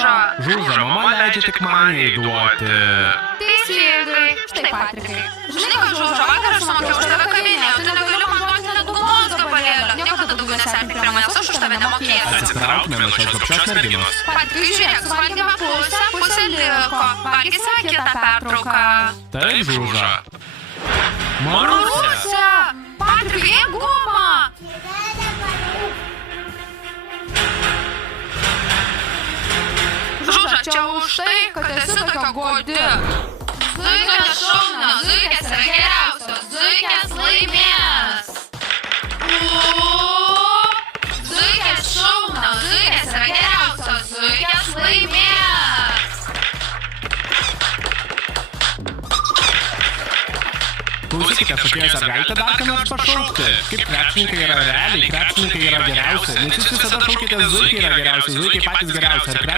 Žuža. Žuža, mama leidžia tik man jai duoti. Teisingai. Štai, Patrikai. Žinai, ką, Žuža, vakar aš sumokėjau už tave kavinėje, tu negali man duoti net gumos gabalėlio. Niekada daugiau neserpink prie manęs, aš už tave nemokėsiu. Atsitraukime nuo šios gobšios merginos. Patrikai, žiūrėk, suvalgėme pusę liko. Valgysime kitą pertrauką. Taip, Žuža. Marusė! Patrikai, jie gumą! Žuža, čia už tai, kad esi tokia godi. Zuikės šauna, zuikės yra geriausios, zuikės laimės. Zuikės šauna, zuikės yra geriausios, zuikės laimės. Klausykite, šokėjus, ar galite dar ką nors pašaukti? Kaip krepšininkai yra realiai, krepšininkai yra geriausi. Nes jūs visada šaukite, zuikiai yra geriausi, zuikiai patys geriausi.